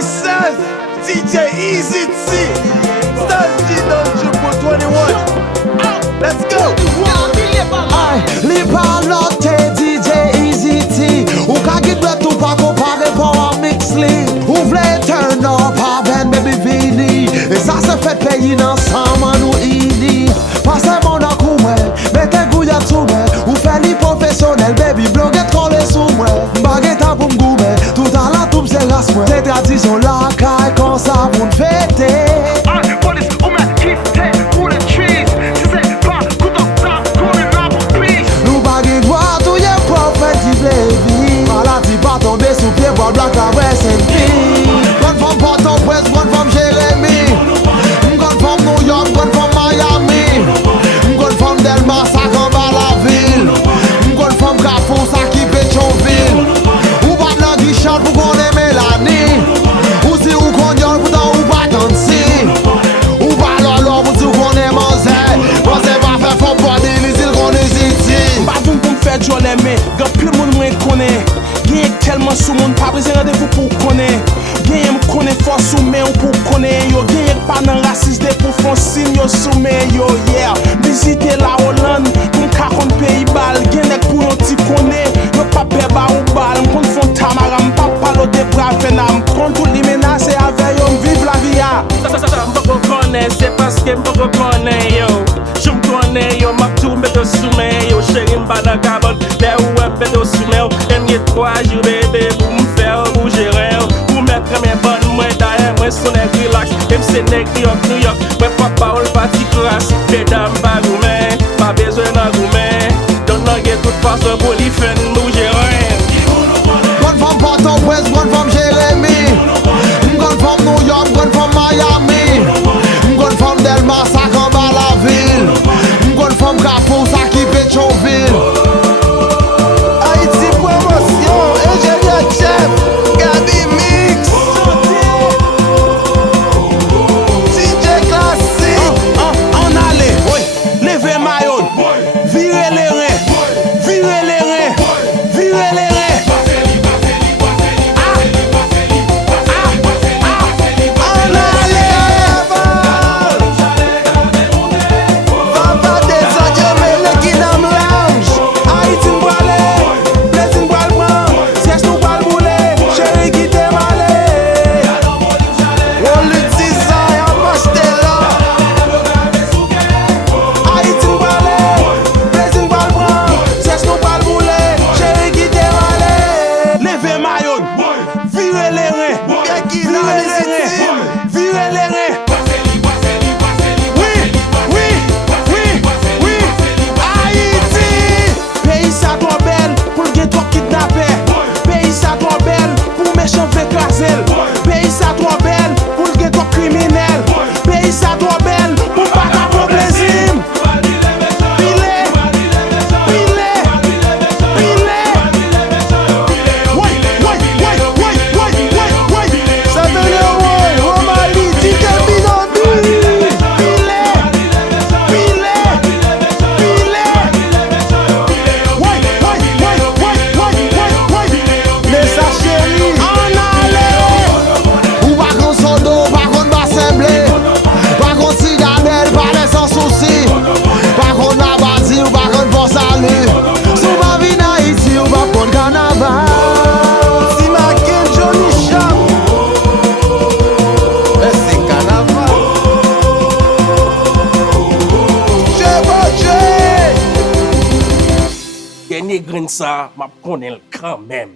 2016, DJ Easy T, Stungy Dungeon for 21. Let's go! Li palote DJ Easy T, ou ka gidwe tou pa kompare pou an mix li. Ou vle turn up aven baby vini, e sa se fet peyi nan saman nou ini. Pase mon an kouwe, mette gouya sou me, ou fe li profesyonel baby bloget kole sou mwe. Baget a pou mgoume, tout an la toum se ras mwe. Te tradisyon la kay kon sa pou n'fete. Police ou me kite ou the trees. Si se pa koutok sa konen la pou peace. Nou bagay gwa tou ye profet di blevi. Malati pa tombe sou pie boal blak la wes en pi. Gwan fom Port-au-Prince, gwan fom Jérémy. Gwan fom New York, gwan fom Miami. Gwan fom Delma, sa kan ba la vil. Gwan fom Carrefour, sa ki Pétionville. Ou bat nan Guichard pou konen Mélanie. Ou si ou kon yon pou dan ou bat an si. Ou ba lolo pou si ou konen Manzé. Manzé va fe fom body, li zil konen Ziti. Badoum pou m fè jolè men, gè pil moun mwen konè. Genye telman sou moun, pa breze randevou pou konè. Genye m konè fòs sou men ou pou konè yo. Genye pa nan rasiste pou fon sin yo sou men yo, yeah. Visite la Hollande, pou m kakon peyi bal. Genye pou yon ti konè, yo pa pe ba ou bal. M kon fon tamara, m pa palo de bravena. M kon tout li menase ave yo, m vive la via. M poko konè, se paske m poko konè yo. Choum konè yo, map tou meto sou men yo. Chéri m bada kabon, le ou ap meto sou men yo. Emye 3 jou bebe pou m fè ou bouge ren yo. Pou mètre men bon mwen daye, mwen sou nek relax. M se nek New York, mwen papa ou l'pati kras. Bedam bagou men, pa bezwen nan goumen. Don nan gen tout fason pou li fè bouge ren. Gwan fom Port-au-Prince, gwan fom Jérémy. Gwan fom New York, gwan fom Miami. Gwan fom Delma, sa kan ba la vil. Gwan fom Carrefour, sa ki Pétionville. Haïti Promotion, Ingénieur Chef, Gabi Mix, DJ Classique. En ale, leve mayon, vire le ren, vire le ren, vire le ren. En ale, Papa descend, mais le qui dans lounge. Haïti m'brale, blessing m'brale pran, siège nou pral boule, chéri qui te male. On l'utilise, y'a pas acheté là. Haïti m'brale, blessing m'brale pran, siège nou pral boule, chéri qui te male. Leve mayon, vire le ren, Gars qui vire dans le les ren, intimes. vire le ren. Oui, oui, oui, oui. Haïti, pays sa trop belle pour le ghetto kidnappé. Pays sa trop belle pour méchant fait craser. Pays sa trop belle pour le ghetto criminel. Pays sa trop belle pour pas qu'à pour plaisir. Pile, pile, pile. Ouais. Ça veut dire ouais, Romali, DJ Binambi. Mais ça chérie, Ou pa kon sodo, pa kon basemble. Pa kon siganel, pa de sans souci. Pa kon nabati, ou pa kon bon salu. Sou pa vin Haïti, ou pa kon carnaval. si Macken, Johnny Chap. Mais c'est carnaval. Genye gren sa, map konen l quand même.